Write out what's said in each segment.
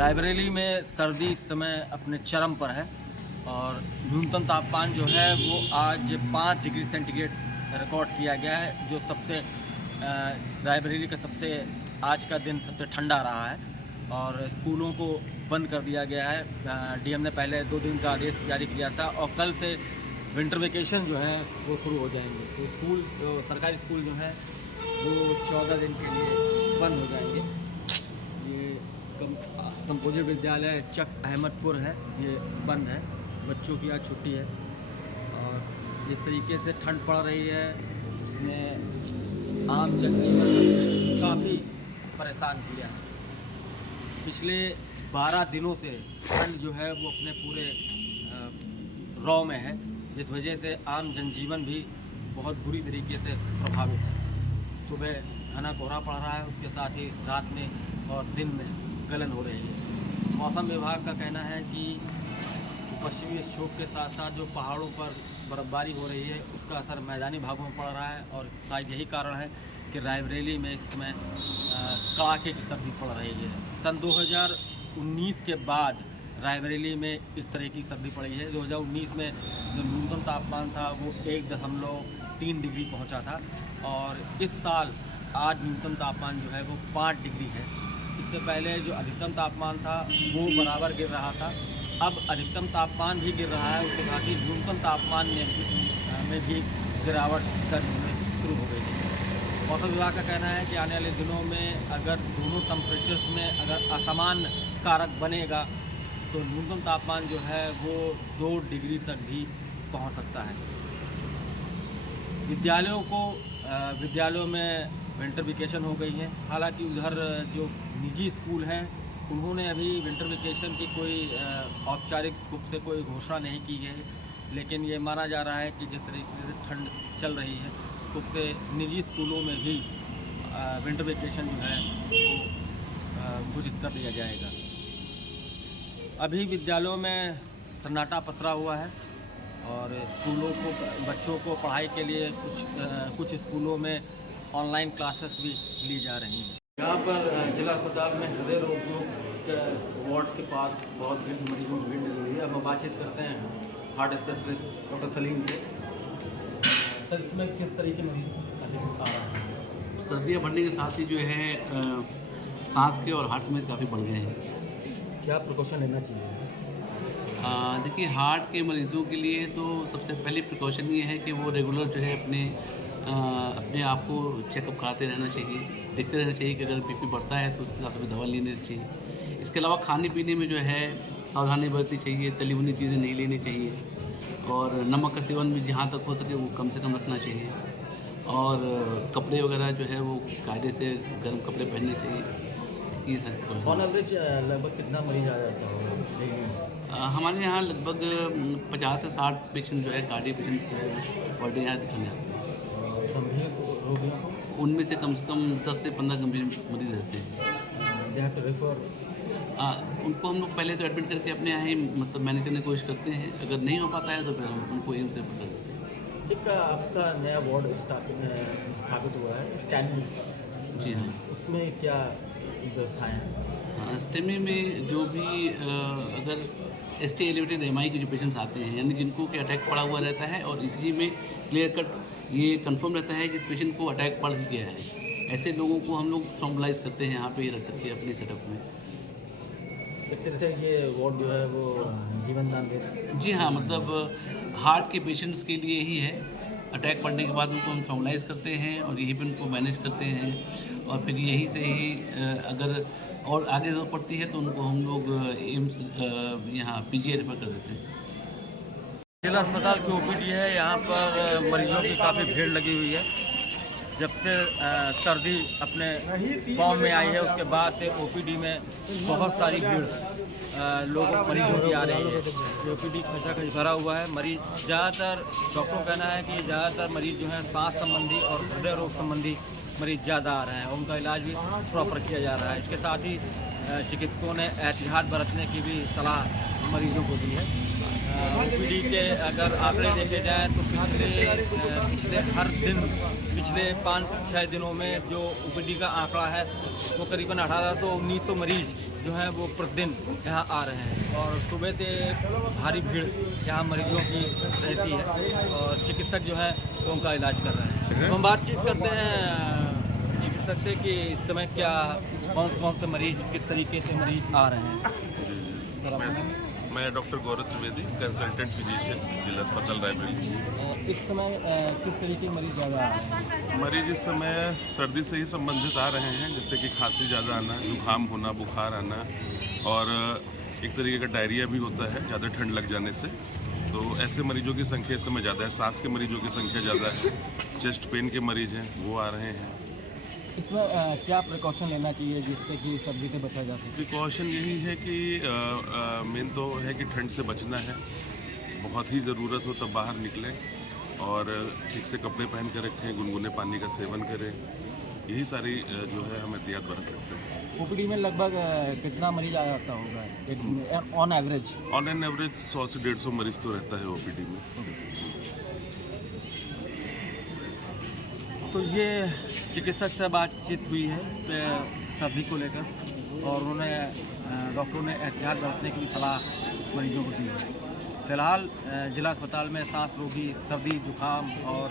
रायबरेली में सर्दी इस समय अपने चरम पर है और न्यूनतम तापमान जो है वो आज 5 डिग्री सेंटीग्रेड रिकॉर्ड किया गया है, जो सबसे रायबरेली का सबसे आज का दिन सबसे ठंडा रहा है। और स्कूलों को बंद कर दिया गया है। डीएम ने पहले 2 दिन का आदेश जारी किया था और कल से विंटर वेकेशन जो है वो शुरू हो जाएंगे। तो स्कूल सरकारी स्कूल जो है वो 14 दिन के लिए बंद हो जाएंगे। ये कंपोजिट विद्यालय चक अहमदपुर है, ये बंद है, बच्चों की आज छुट्टी है। और जिस तरीके से ठंड पड़ रही है उसने आम जनजीवन काफ़ी परेशान किया है। पिछले 12 दिनों से ठंड जो है वो अपने पूरे रॉ में है, जिस वजह से आम जनजीवन भी बहुत बुरी तरीके से प्रभावित है। सुबह घना कोहरा पड़ रहा है, उसके साथ ही रात में और दिन में गलन हो रही है। मौसम विभाग का कहना है कि पश्चिमी विक्षोभ के साथ साथ जो पहाड़ों पर बर्फबारी हो रही है उसका असर मैदानी भागों में पड़ रहा है और शायद यही कारण है कि रायबरेली में इस समय कड़ाके की सर्दी पड़ रही है। सन 2019 के बाद रायबरेली में इस तरह की सर्दी पड़ी है। 2019 में जो न्यूनतम तापमान था वो 1.3 डिग्री पहुंचा था और इस साल आज न्यूनतम तापमान जो है वो 5 डिग्री है। इससे पहले जो अधिकतम तापमान था वो बराबर गिर रहा था, अब अधिकतम तापमान भी गिर रहा है, उसके साथ ही न्यूनतम तापमान में भी गिरावट दर्ज होने शुरू हो गई है। मौसम विभाग का कहना है कि आने वाले दिनों में अगर दोनों टेम्परेचर्स में अगर असमान कारक बनेगा तो न्यूनतम तापमान जो है वो 2 डिग्री तक भी पहुंच सकता है। विद्यालयों में विंटर वेकेशन हो गई है। हालांकि उधर जो निजी स्कूल हैं उन्होंने अभी विंटर वेकेशन की कोई औपचारिक रूप से कोई घोषणा नहीं की है, लेकिन ये माना जा रहा है कि जिस तरीके से ठंड चल रही है उससे निजी स्कूलों में भी विंटर वेकेशन जो है वो घोषित कर दिया जाएगा। अभी विद्यालयों में सन्नाटा पसरा हुआ है और स्कूलों को बच्चों को पढ़ाई के लिए कुछ स्कूलों में ऑनलाइन क्लासेस भी ली जा रही हैं। यहाँ पर जिला अस्पताल में हृदय रोगियों के वार्ड के पास बहुत मरीजों की भीड़ लगी हुई है। अब हम बातचीत करते हैं हार्ट स्पेशलिस्ट डॉक्टर सलीम से। सर, इसमें किस तरह के मरीज आ रहे हैं? सर्दियाँ बढ़ने के साथ ही जो है सांस के और हार्ट में काफ़ी बढ़ गए हैं। क्या प्रिकॉशन लेना चाहिए? देखिए, हार्ट के मरीज़ों के लिए तो सबसे पहली प्रिकॉशन ये है कि वो रेगुलर जो है अपने आप को चेकअप कराते रहना चाहिए, देखते रहना चाहिए कि अगर बीपी बढ़ता है तो उसके हिसाब से दवा लेनी चाहिए। इसके अलावा खाने पीने में जो है सावधानी बरतनी चाहिए, तली भुनी चीज़ें नहीं लेनी चाहिए और नमक का सेवन भी जहाँ तक हो सके वो कम से कम रखना चाहिए और कपड़े वगैरह जो है वो कायदे से गर्म कपड़े पहनने चाहिए। ये सर ऑन एवरेज लगभग कितना मरीज आ जाता है? हमारे यहाँ लगभग 50 से 60 पेशेंट जो है कार्डियक पेशेंट्स पर डे यहाँ दिखाने आते हैं। गंभीर रोगियों उनमें से कम 10 से 15 गंभीर मरीज रहते हैं। यहाँ पे रेफर उनको हम लोग पहले तो एडमिट करके अपने यहाँ ही मतलब मैनेज करने की कोशिश करते हैं। अगर नहीं हो पाता है तो फिर हम उनको एम्स से पकड़ देते हैं। एक आपका नया वार्ड स्थापित हुआ है स्टैंडी। जी हाँ, उसमें क्या व्यवस्थाएँ हैं? हाँ, स्टेमी में जो भी अगर ST एलिवेटेड MI के जो पेशेंट्स आते हैं, यानी जिनको कि अटैक पड़ा हुआ रहता है और इसी में क्लियर कट ये कंफर्म रहता है कि इस पेशेंट को अटैक पड़ गया है, ऐसे लोगों को हम लोग थ्रोम्बोलाइज करते हैं यहाँ पे रख करके अपने सेटअप में। एक तरह से ये वार्ड जो है वो जीवन दान दे। जी हाँ, मतलब हार्ट के पेशेंट्स के लिए ही है। अटैक पड़ने के बाद उनको हम थ्रोम्बोलाइज करते हैं और यहीं पे उनको मैनेज करते हैं और फिर यहीं से ही अगर और आगे ज़रूरत पड़ती है तो उनको हम लोग एम्स यहाँ PGI रेफर कर देते हैं। जिला अस्पताल की OPD है, यहाँ पर मरीजों की काफ़ी भीड़ लगी हुई है। जब से सर्दी अपने फॉर्म में आई है उसके बाद से OPD में बहुत सारी भीड़ मरीजों की आ रही है। OPD खचा भरा हुआ है। मरीज ज़्यादातर डॉक्टरों का कहना है कि ज़्यादातर मरीज जो हैं सांस संबंधी और हृदय रोग संबंधी मरीज ज़्यादा आ रहे हैं, उनका इलाज भी प्रॉपर किया जा रहा है। इसके साथ ही चिकित्सकों ने एहतियात बरतने की भी सलाह मरीजों को दी है। ओपीडी के अगर आंकड़े देखे जाएँ तो पिछले हर दिन पिछले 5-6 दिनों में जो ओपीडी का आंकड़ा है वो करीबन 1800 से 1900 मरीज जो है वो प्रतिदिन यहाँ आ रहे हैं और सुबह से भारी भीड़ यहाँ मरीजों की रहती है और चिकित्सक जो है तो उनका इलाज कर रहे हैं। तो हम बातचीत करते हैं चिकित्सक से कि इस समय क्या कौन से मरीज किस तरीके से मरीज आ रहे हैं। मैं डॉक्टर गौरव त्रिवेदी, कंसल्टेंट फिजिशियन, जिला अस्पताल रायबरेली। इस समय किस तरीके के मरीज ज़्यादा आ रहे हैं? मरीज इस समय सर्दी से ही संबंधित आ रहे हैं, जैसे कि खांसी ज़्यादा आना, जुकाम होना, बुखार आना और एक तरीके का डायरिया भी होता है ज़्यादा ठंड लग जाने से। तो ऐसे मरीजों की संख्या इस समय ज़्यादा है। सांस के मरीजों की संख्या ज़्यादा है, चेस्ट पेन के मरीज हैं वो आ रहे हैं। इसमें क्या प्रिकॉशन लेना चाहिए जिससे कि सर्दी से बचा जा सके? प्रिकॉशन यही है कि मेन तो है कि ठंड से बचना है, बहुत ही ज़रूरत हो तब बाहर निकलें और ठीक से कपड़े पहन कर रखें, गुनगुने पानी का सेवन करें। यही सारी जो है हम एहतियात बरत सकते हैं। ओपीडी में लगभग कितना मरीज आ जाता होगा on average? On an average 100 से 150 मरीज तो रहता है ओपीडी में। तो ये चिकित्सक से बातचीत हुई है सर्दी को लेकर और उन्होंने डॉक्टरों ने एहतियात बरतने की सलाह मरीजों को दी है। फिलहाल जिला अस्पताल में सांस रोगी, सर्दी, जुकाम और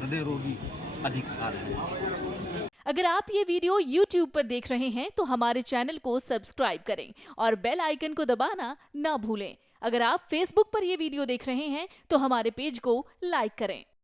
हृदय रोगी अधिक आ रहे हैं। अगर आप ये वीडियो YouTube पर देख रहे हैं तो हमारे चैनल को सब्सक्राइब करें और बेल आइकन को दबाना ना भूलें। अगर आप Facebook पर ये वीडियो देख रहे हैं तो हमारे पेज को लाइक करें।